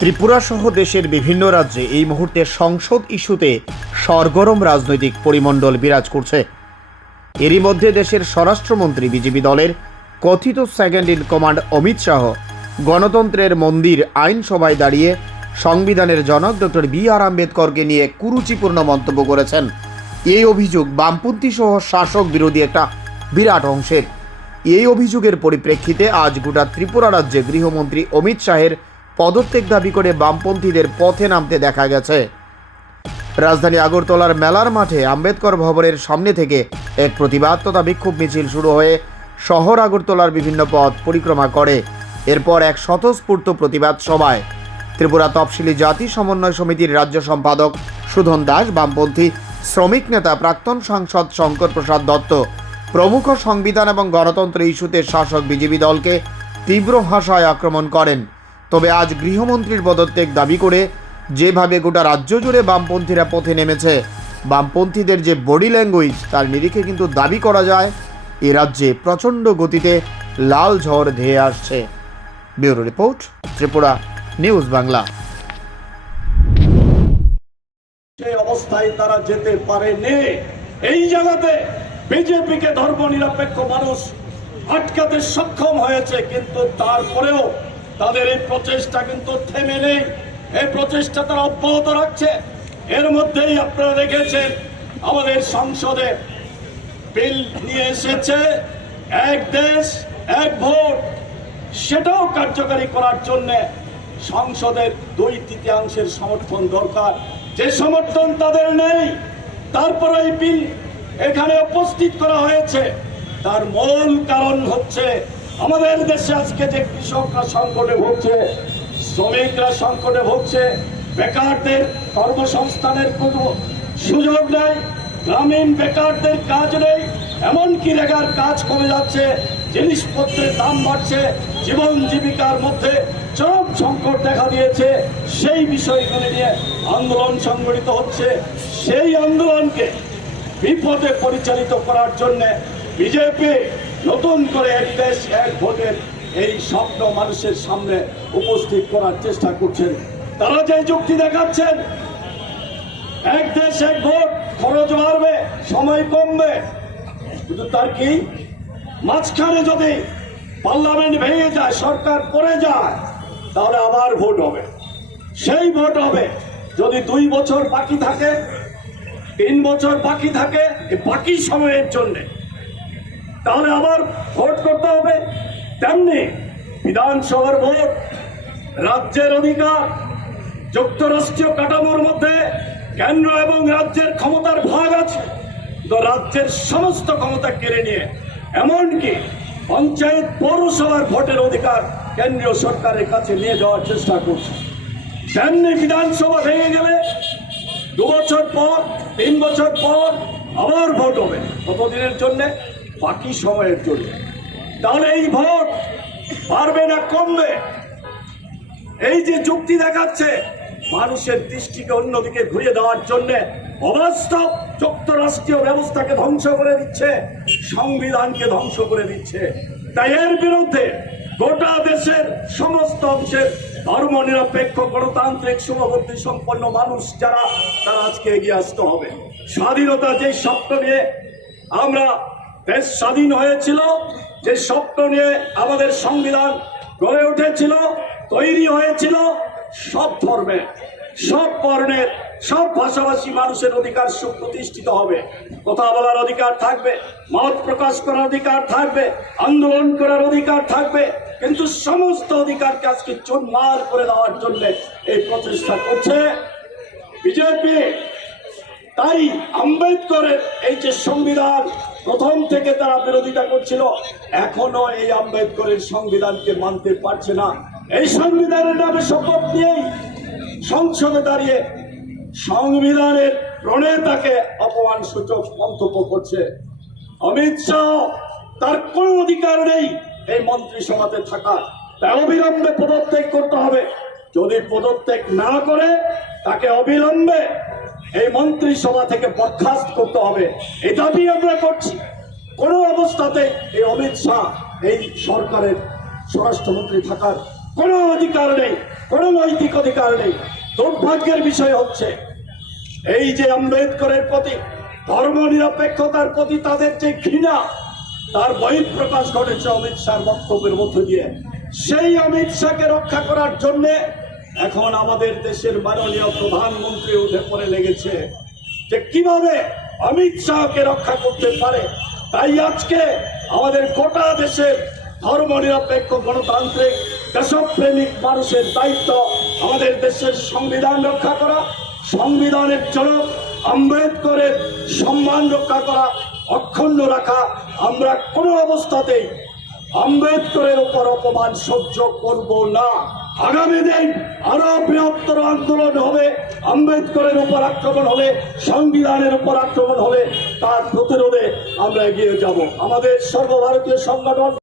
ত্রিপুরা সহ দেশের বিভিন্ন রাজ্যে এই মুহূর্তে সংসদ ইস্যুতে সরগরম রাজনৈতিক পরিমণ্ডল বিরাজ করছে। এরই মধ্যে দেশের স্বরাষ্ট্রমন্ত্রী বিজেপি দলের কথিত second in command Amit Shah গণতন্ত্রের মন্দির আইনসভায় দাঁড়িয়ে সংবিধানের জনক ডক্টর বি.আর. আম্বেদকরকে নিয়ে কুরুচিপূর্ণ মন্তব্য করেছেন। এই অভিযোগ বামপন্থী সহ শাসক বিরোধী একটা বিরাট অংশের। এই অভিযোগের পরিপ্রেক্ষিতে আজ গোটা ত্রিপুরা রাজ্যে গৃহমন্ত্রী অমিত শাহের পদত্যাগ দাবি করে বামপন্থীদের পথে নামতে দেখা গেছে। রাজধানী আগরতলার মেলার মাঠে আম্বেদকর ভবনের সামনে থেকে এক প্রতিবাদ তথা বিক্ষোভ মিছিল শুরু হয়ে শহর আগরতলার বিভিন্ন পথ পরিক্রমা করে। এরপর এক স্বতঃস্ফূর্ত প্রতিবাদ সভায় ত্রিপুরা তফসিলি জাতি সমন্বয় সমিতির রাজ্য সম্পাদক সুধন দাস, বামপন্থী শ্রমিক নেতা প্রাক্তন সাংসদ শঙ্কর প্রসাদ দত্ত প্রমুখ সংবিধান এবং গণতন্ত্র ইস্যুতে শাসক বিজেপি দলকে তীব্র ভাষায় আক্রমণ করেন। তবে আজ গৃহমন্ত্রীর পদত্যাগ দাবি করে যেভাবে গোটা রাজ্য জুড়ে বামপন্থীরা পথে নেমেছে, বামপন্থীদের যে বডি ল্যাঙ্গুয়েজ তার নিরিখে কিন্তু দাবি করা যায় এ রাজ্যে প্রচণ্ড গতিতে লাল ঝড় ধেয়ে আসছে। Bureau report, Tripura news Bangla. সেই অবস্থায় তারা যেতে পারেনি। এই জায়গাতে বিজেপিকে ধর্মনিরপেক্ষ মানুষ আটকাতে সক্ষম হয়েছে, কিন্তু তারপরেও তাদের এই প্রচেষ্টা কিন্তু থেমে নেই। এই প্রচেষ্টা তারা অব্যাহত রাখছে। এর মধ্যেই আপনারা দেখেছেন আমাদের সংসদে বিল নিয়ে এসেছে এক দেশ এক ভোট। সেটাও কার্যকারী করার জন্য সংসদের 2/3 সমর্থন দরকার, যে সমর্থন তাদের নেই। তারপরে এই বিল এখানে উপস্থিত করা হয়েছে। তার মূল কারণ হচ্ছে আমাদের দেশে আজকে যে কৃষকরা সংকটে ভুগছে, শ্রমিকরা সংকটে ভুগছে, বেকারদের কর্মসংস্থানের কোনো সুযোগ নেই, গ্রামীণ বেকারদের কাজ নেই, এমনকি রেগার কাজ কমে যাচ্ছে, জিনিসপত্রের দাম বাড়ছে, জীবন জীবিকার মধ্যে চরম সংকট দেখা দিয়েছে। সেই বিষয়গুলি নিয়ে আন্দোলন সংগঠিত হচ্ছে। সেই আন্দোলনকে বিপদে পরিচালিত করার জন্য বিজেপি নতুন করে এক দেশ এক ভোটের এই স্বপ্ন মানুষের সামনে উপস্থিত করার চেষ্টা করছেন। তারা যে যুক্তি দেখাচ্ছেন এক দেশ এক ভোট, খরচ বাড়বে, সময় কমবে, কিন্তু তার কি মাঝখানে যদি পার্লামেন্ট ভেঙে যায়, সরকার পড়ে যায়, তাহলে আবার ভোট হবে। সেই ভোট হবে যদি 2 বছর বাকি থাকে, 3 বছর বাকি থাকে বাকি সময়ের জন্য, তাহলে আবার ভোট করতে হবে। তেমনি বিধানসভার ভোট, রাজ্যের অধিকার, যুক্তরাষ্ট্রীয় কাঠামোর মধ্যে কেন্দ্র এবং রাজ্যের ক্ষমতার ভাগ আছে, তো রাজ্যের সমস্ত ক্ষমতা কেড়ে নিয়ে এমনকি পঞ্চায়েত পৌরসভার ভোটের অধিকার কেন্দ্রীয় সরকারের কাছে নিয়ে যাওয়ার চেষ্টা করছে। তেমনি বিধানসভা ভেঙে গেলে 2 বছর পর, 3 বছর পর আবার ভোট হবে। কতদিনের জন্য? বাকি সময়ের জন্য। তাহলে এই ভোট বাড়বে না কমবে? এই যে যুক্তি দেখাচ্ছে মানুষের দৃষ্টিকে অন্যদিকে ঘুরিয়ে দেওয়ার জন্য, অবাস্তব যুক্তরাষ্ট্রীয় ব্যবস্থাকে ধ্বংস করে দিচ্ছে, সংবিধানকে ধ্বংস করে দিচ্ছে। তাই এর বিরুদ্ধে গোটা দেশের সমস্ত অংশের ধর্মনিরপেক্ষ গণতান্ত্রিক শুভবুদ্ধি সম্পন্ন মানুষ যারা, তারা আজকে এগিয়ে আসতে হবে। স্বাধীনতা যে স্বপ্ন নিয়ে আমরা দেশ স্বাধীন হয়েছিল, যে স্বপ্ন নিয়ে আমাদের সংবিধান গড়ে উঠেছিল, তৈরি হয়েছিল, সব ধর্মের, সব বর্ণের, সব ভাষাভাষী মানুষের অধিকার সুপ্রতিষ্ঠিত হবে। কথা বলার অধিকার থাকবে, মত প্রকাশ করার অধিকার থাকবে, আন্দোলন করার অধিকার থাকবে, কিন্তু সমস্ত অধিকারকে আজকে চুরমার করে দেওয়ার জন্য এই প্রচেষ্টা করছে বিজেপি। তাই আম্বেদকরের এই যে সংবিধান, প্রথম থেকে তারা বিরোধিতা করছিল, এখনো এই আম্বেদকরের সংবিধানকে মানতে পারছে না। এই সংবিধানের নামে শপথ নিয়েই সংসদে দাঁড়িয়ে সংবিধানের প্রণেতাকে অপমানসূচক মন্তব্য করছে। অমিত শাহ, তার কোনো অধিকার নেই এই মন্ত্রিসভাতে থাকার। তাই অবিলম্বে পদত্যাগ করতে হবে। যদি পদত্যাগ না করে তাকে অবিলম্বে এই মন্ত্রিসভা থেকে বরখাস্ত করতে হবে। এই দাবি আমরা করছি। কোনো অবস্থাতে এই অমিত শাহ এই সরকারের স্বরাষ্ট্রমন্ত্রী থাকার কোনো অধিকার নেই। কোনো নৈতিক অধিকার নেই। দুর্ভাগ্যের বিষয় হচ্ছে এই যে আম্বেদকরের প্রতি, ধর্মনিরপেক্ষতার প্রতি তাদের যে ঘৃণা, তার বহিঃপ্রকাশ ঘটেছে অমিত শাহর বক্তব্যের মধ্য দিয়ে। সেই অমিত শাহকে রক্ষা করার জন্য এখন আমাদের দেশের মাননীয় প্রধানমন্ত্রী উঠে পড়ে লেগেছে যে কিভাবে অমিত শাহকে রক্ষা করতে পারে। তাই আজকে আমাদের গোটা দেশের ধর্মনিরপেক্ষ গণতান্ত্রিক দেশপ্রেমিক মানুষের দায়িত্ব আমাদের দেশের সংবিধান রক্ষা করা, সংবিধানের জনক আম্বেদকরের সম্মান রক্ষা করা, অক্ষুণ্ণ রাখা। আমরা কোনো অবস্থাতেই আম্বেদকরের উপর অপমান সহ্য করব না। আগামী দিন আরো বৃহত্তর আন্দোলন হবে, আম্বেদকরের উপর আক্রমণ হবে, সংবিধানের উপর আক্রমণ হবে, তার প্রতিরোধে আমরা এগিয়ে যাব। আমাদের সর্বভারতীয় সংগঠন